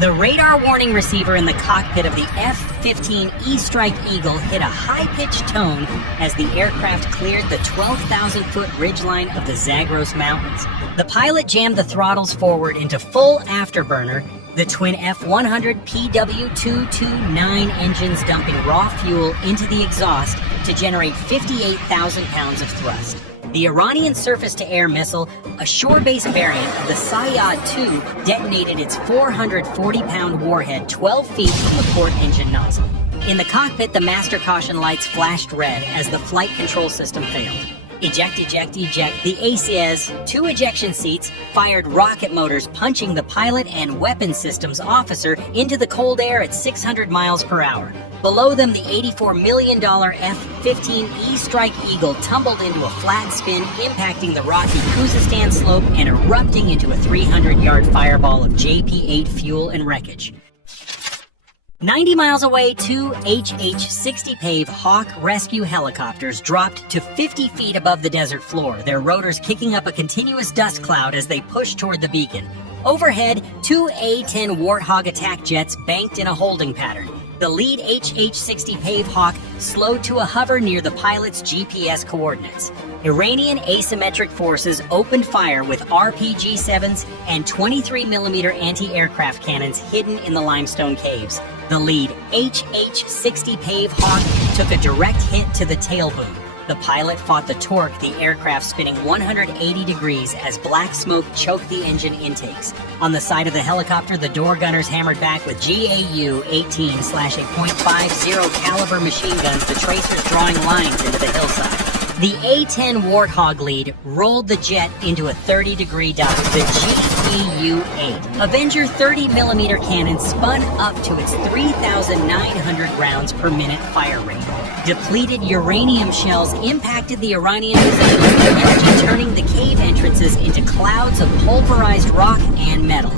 The radar warning receiver in the cockpit of the F-15E Strike Eagle hit a high-pitched tone as the aircraft cleared the 12,000-foot ridgeline of the Zagros Mountains. The pilot jammed the throttles forward into full afterburner, the twin F-100 PW229 engines dumping raw fuel into the exhaust to generate 58,000 pounds of thrust. The Iranian surface-to-air missile, a shore-based variant of the Sayyad-2, detonated its 440-pound warhead 12 feet from the port engine nozzle. In the cockpit, the master caution lights flashed red as the flight control system failed. Eject, eject, eject. The ACS 2 ejection seats fired rocket motors, punching the pilot and weapons systems officer into the cold air at 600 miles per hour. Below them, the $84 million F-15E Strike Eagle tumbled into a flat spin, impacting the rocky Khuzestan slope and erupting into a 300-yard fireball of JP-8 fuel and wreckage. 90 miles away, two HH-60 Pave Hawk rescue helicopters dropped to 50 feet above the desert floor, their rotors kicking up a continuous dust cloud as they pushed toward the beacon. Overhead, two A-10 Warthog attack jets banked in a holding pattern. The lead HH-60 Pave Hawk slowed to a hover near the pilot's GPS coordinates. Iranian asymmetric forces opened fire with RPG-7s and 23mm anti-aircraft cannons hidden in the limestone caves. The lead HH-60 Pave Hawk took a direct hit to the tail boom. The pilot fought the torque, the aircraft spinning 180 degrees as black smoke choked the engine intakes. On the side of the helicopter, the door gunners hammered back with GAU-18/.50 caliber machine guns, the tracers drawing lines into the hillside. The A-10 Warthog lead rolled the jet into a 30-degree dive. The GEU-8 Avenger 30mm cannon spun up to its 3,900 rounds per minute fire rate. Depleted uranium shells impacted the Iranian position of energy, turning the cave entrances into clouds of pulverized rock and metal.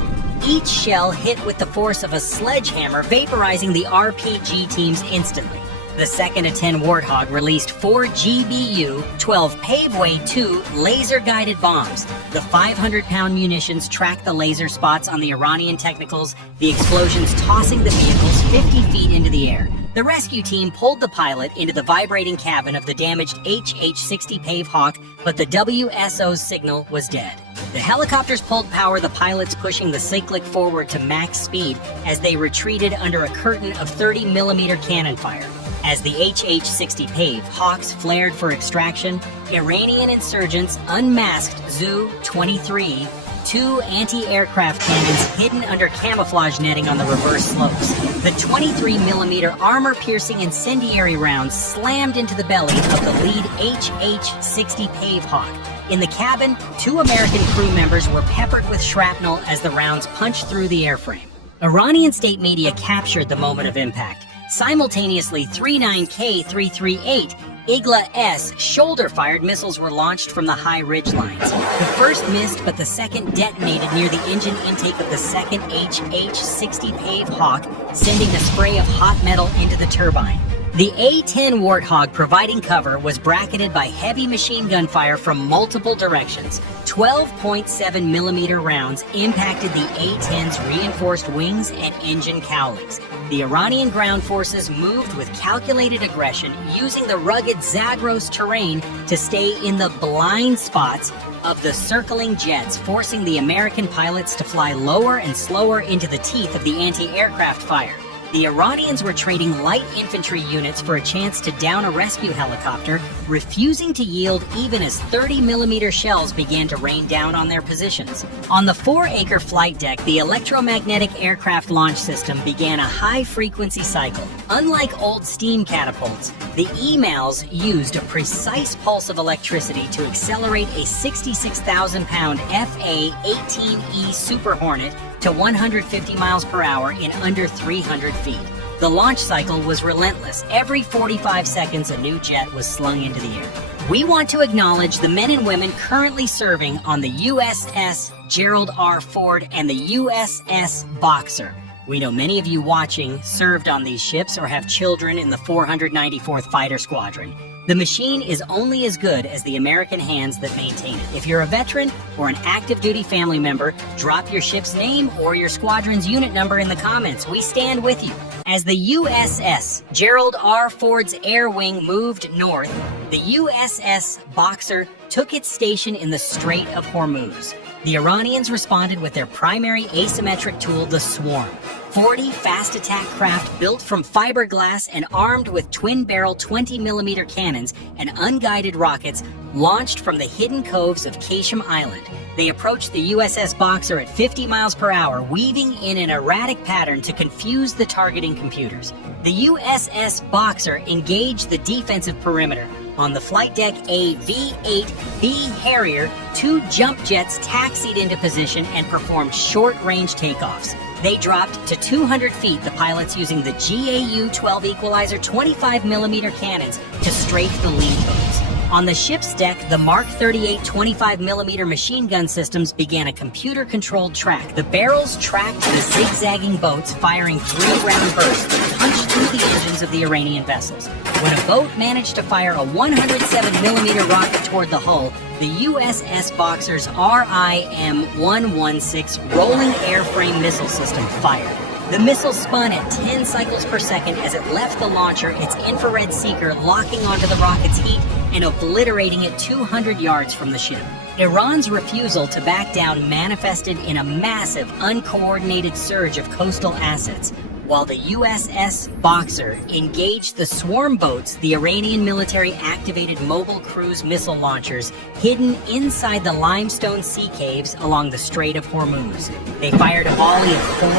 Each shell hit with the force of a sledgehammer, vaporizing the RPG teams instantly. The second A-10 Warthog released 4 GBU-12 Paveway-2 laser-guided bombs. The 500-pound munitions tracked the laser spots on the Iranian technicals, the explosions tossing the vehicles 50 feet into the air. The rescue team pulled the pilot into the vibrating cabin of the damaged HH-60 Pave Hawk, but the WSO signal was dead. The helicopters pulled power, the pilots pushing the cyclic forward to max speed as they retreated under a curtain of 30mm cannon fire. As the HH-60 Pave Hawks flared for extraction, Iranian insurgents unmasked Zu-23, 2 anti-aircraft cannons hidden under camouflage netting on the reverse slopes. The 23mm armor-piercing incendiary rounds slammed into the belly of the lead HH-60 Pave Hawk. In the cabin, 2 American crew members were peppered with shrapnel as the rounds punched through the airframe. Iranian state media captured the moment of impact. Simultaneously, 39K-338 Igla-S shoulder-fired missiles were launched from the high ridge lines. The first missed, but the second detonated near the engine intake of the second HH-60 Pave Hawk, sending a spray of hot metal into the turbine. The A-10 Warthog, providing cover, was bracketed by heavy machine gun fire from multiple directions. 12.7mm rounds impacted the A-10's reinforced wings and engine cowlings. The Iranian ground forces moved with calculated aggression, using the rugged Zagros terrain to stay in the blind spots of the circling jets, forcing the American pilots to fly lower and slower into the teeth of the anti-aircraft fire. The Iranians were trading light infantry units for a chance to down a rescue helicopter, refusing to yield even as 30mm shells began to rain down on their positions. On the 4-acre flight deck, the electromagnetic aircraft launch system began a high-frequency cycle. Unlike old steam catapults, the EMALS used a precise pulse of electricity to accelerate a 66,000-pound F-15E Super Hornet to 150 miles per hour in under 300 feet. The launch cycle was relentless. Every 45 seconds, a new jet was slung into the air. We want to acknowledge the men and women currently serving on the USS Gerald R. Ford and the USS Boxer. We know many of you watching served on these ships or have children in the 494th Fighter Squadron. The machine is only as good as the American hands that maintain it. If you're a veteran or an active duty family member, drop your ship's name or your squadron's unit number in the comments. We stand with you. As the USS Gerald R. Ford's air wing moved north, the USS Boxer took its station in the Strait of Hormuz. The Iranians responded with their primary asymmetric tool, the Swarm. 40 fast attack craft built from fiberglass and armed with twin-barrel 20mm cannons and unguided rockets launched from the hidden coves of Qasem Island. They approached the USS Boxer at 50 miles per hour, weaving in an erratic pattern to confuse the targeting computers. The USS Boxer engaged the defensive perimeter. On the flight deck, a V-8B Harrier, 2 jump jets taxied into position and performed short-range takeoffs. They dropped to 200 feet, the pilots using the GAU-12 Equalizer 25mm cannons to strafe the lead boats. On the ship's deck, the Mark 38 25mm machine gun systems began a computer-controlled track. The barrels tracked the zigzagging boats, firing 3-round bursts that punched through the engines of the Iranian vessels. When a boat managed to fire a 107mm rocket toward the hull, the USS Boxer's RIM-116 rolling airframe missile system fired. The missile spun at 10 cycles per second as it left the launcher, its infrared seeker locking onto the rocket's heat and obliterating it 200 yards from the ship. Iran's refusal to back down manifested in a massive, uncoordinated surge of coastal assets. While the USS Boxer engaged the swarm boats, the Iranian military activated mobile cruise missile launchers hidden inside the limestone sea caves along the Strait of Hormuz. They fired a volley of 4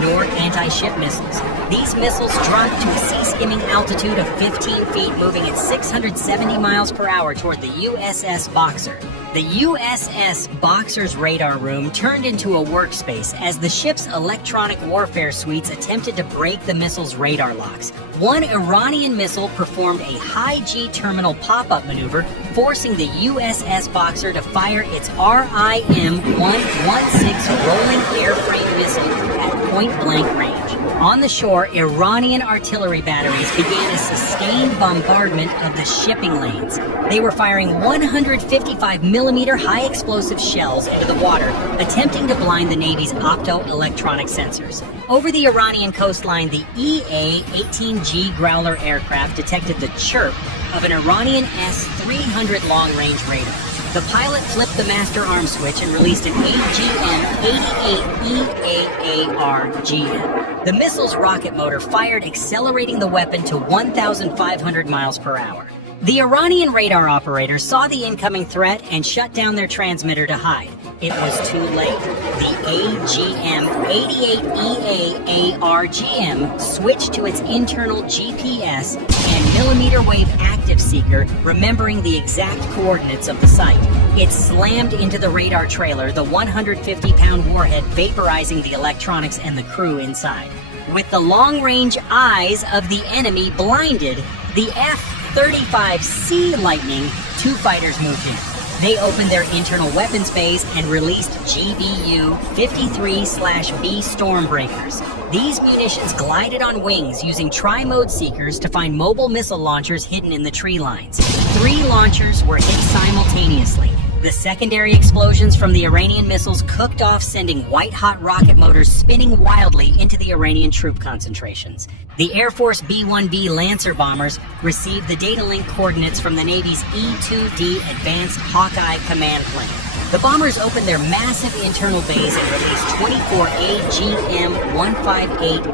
Nord anti-ship missiles. These missiles dropped to a sea-skimming altitude of 15 feet, moving at 670 miles per hour toward the USS Boxer. The USS Boxer's radar room turned into a workspace as the ship's electronic warfare suites attempted to break the missile's radar locks. One Iranian missile performed a high-G terminal pop-up maneuver, forcing the USS Boxer to fire its RIM-116 rolling airframe missile at point-blank range. On the shore, Iranian artillery batteries began a sustained bombardment of the shipping lanes. They were firing 155mm high-explosive shells into the water, attempting to blind the Navy's optoelectronic sensors. Over the Iranian coastline, the A-18G Growler aircraft detected the chirp of an Iranian S-300 long-range radar. The pilot flipped the master arm switch and released an AGM-88EAAR-GM. The missile's rocket motor fired, accelerating the weapon to 1,500 miles per hour. The Iranian radar operator saw the incoming threat and shut down their transmitter to hide. It was too late. The AGM-88EAAR-GM switched to its internal GPS and millimeter wave active seeker, remembering the exact coordinates of the site. It slammed into the radar trailer, the 150-pound warhead vaporizing the electronics and the crew inside. With the long-range eyes of the enemy blinded, the F-35C Lightning II fighters moved in. They opened their internal weapons bays and released GBU-53/B Stormbreakers. These munitions glided on wings using tri-mode seekers to find mobile missile launchers hidden in the tree lines. 3 launchers were hit simultaneously. The secondary explosions from the Iranian missiles cooked off, sending white-hot rocket motors spinning wildly into the Iranian troop concentrations. The Air Force B-1B Lancer bombers received the data link coordinates from the Navy's E-2D Advanced Hawkeye command plane. The bombers opened their massive internal bays and released 24 AGM-158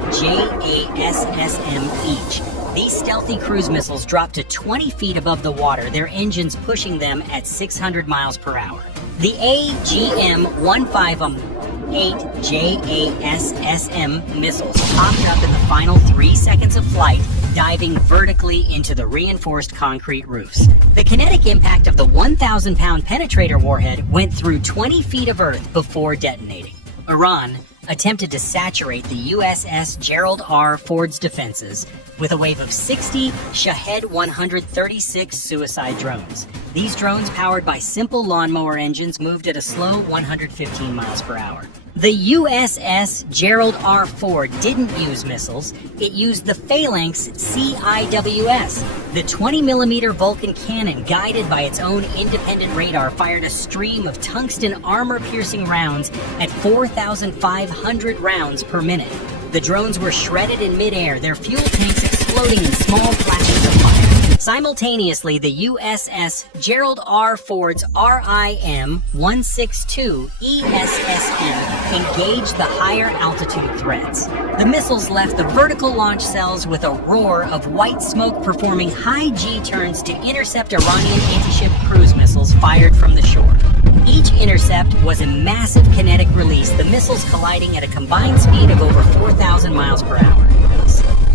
JASSM each. These stealthy cruise missiles dropped to 20 feet above the water, their engines pushing them at 600 miles per hour. The AGM-158 JASSM missiles popped up in the final 3 seconds of flight, diving vertically into the reinforced concrete roofs. The kinetic impact of the 1,000-pound penetrator warhead went through 20 feet of earth before detonating. Iran attempted to saturate the USS Gerald R. Ford's defenses with a wave of 60 Shahed 136 suicide drones. These drones, powered by simple lawnmower engines, moved at a slow 115 miles per hour. The USS Gerald R. Ford didn't use missiles. It used the Phalanx CIWS, The 20mm Vulcan cannon, guided by its own independent radar, fired a stream of tungsten armor-piercing rounds at 4,500 rounds per minute. The drones were shredded in midair, their fuel tanks exploding in small flashes of fire. Simultaneously, the USS Gerald R. Ford's RIM-162 ESSM engaged the higher altitude threats. The missiles left the vertical launch cells with a roar of white smoke, performing high G-turns to intercept Iranian anti-ship cruise missiles fired from the shore. Each intercept was a massive kinetic release, the missiles colliding at a combined speed of over 4,000 miles per hour.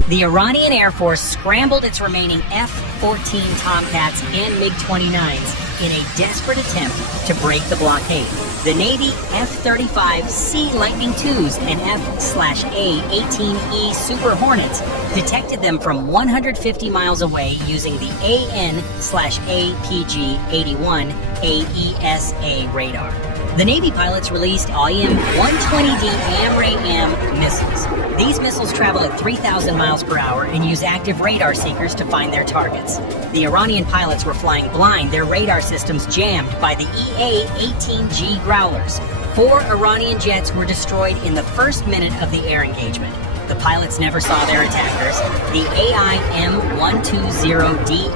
The Iranian Air Force scrambled its remaining F-14 Tomcats and MiG-29s in a desperate attempt to break the blockade. The Navy F-35C Lightning IIs and F/A-18E Super Hornets detected them from 150 miles away using the AN/APG-81 AESA radar. The Navy pilots released IM-120D AMRAAM missiles. These missiles travel at 3,000 miles per hour and use active radar seekers to find their targets. The Iranian pilots were flying blind, their radar systems jammed by the EA-18G Growlers. 4 Iranian jets were destroyed in the first minute of the air engagement. The pilots never saw their attackers. The AIM-120D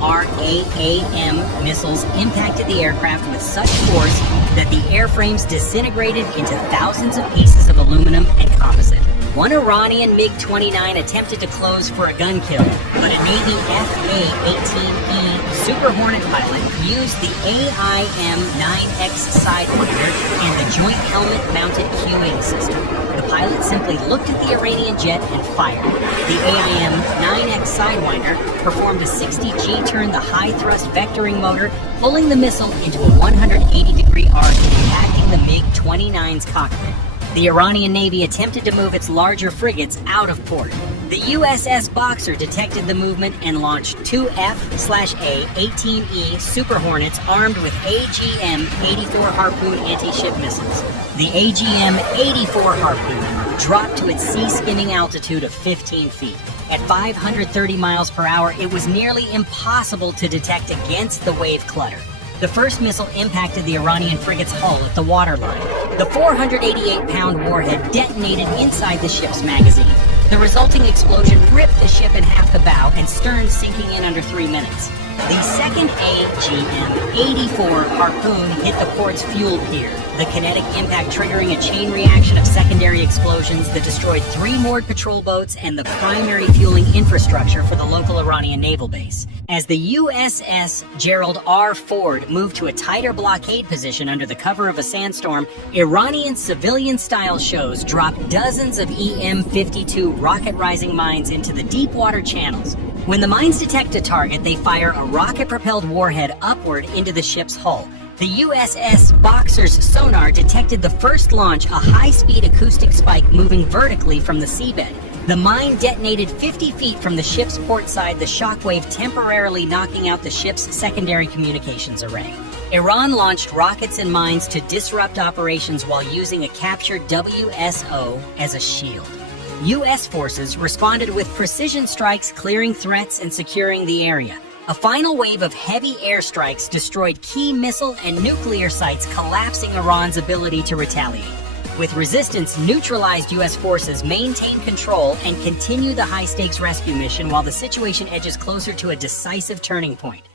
AMRAAM missiles impacted the aircraft with such force that the airframes disintegrated into thousands of pieces of aluminum and composite. One Iranian MiG-29 attempted to close for a gun kill, but a Navy F/A-18E Super Hornet pilot used the AIM-9X Sidewinder and the Joint Helmet-Mounted Cueing system. The pilot simply looked at the Iranian jet and fired. The AIM-9X Sidewinder performed a 60 G-turn, the high-thrust vectoring motor, pulling the missile into a 180-degree arc, impacting the MiG-29's cockpit. The Iranian Navy attempted to move its larger frigates out of port. The USS Boxer detected the movement and launched 2 F/A-18E Super Hornets armed with AGM-84 Harpoon anti-ship missiles. The AGM-84 Harpoon dropped to its sea-skimming altitude of 15 feet. At 530 miles per hour, it was nearly impossible to detect against the wave clutter. The first missile impacted the Iranian frigate's hull at the waterline. The 488-pound warhead detonated inside the ship's magazine. The resulting explosion ripped the ship in half the bow and stern, sinking in under 3 minutes. The second AGM-84 Harpoon hit the port's fuel pier, the kinetic impact triggering a chain reaction of secondary explosions that destroyed 3 moored patrol boats and the primary fueling infrastructure for the local Iranian naval base. As the USS Gerald R. Ford moved to a tighter blockade position under the cover of a sandstorm, Iranian civilian-style shows dropped dozens of EM-52 rocket-rising mines into the deep water channels. When the mines detect a target, they fire a rocket-propelled warhead upward into the ship's hull. The USS Boxer's sonar detected the first launch, a high-speed acoustic spike moving vertically from the seabed. The mine detonated 50 feet from the ship's port side, the shockwave temporarily knocking out the ship's secondary communications array. Iran launched rockets and mines to disrupt operations while using a captured WSO as a shield. U.S. forces responded with precision strikes, clearing threats and securing the area. A final wave of heavy airstrikes destroyed key missile and nuclear sites, collapsing Iran's ability to retaliate. With resistance, neutralized U.S. forces maintain control and continue the high-stakes rescue mission while the situation edges closer to a decisive turning point.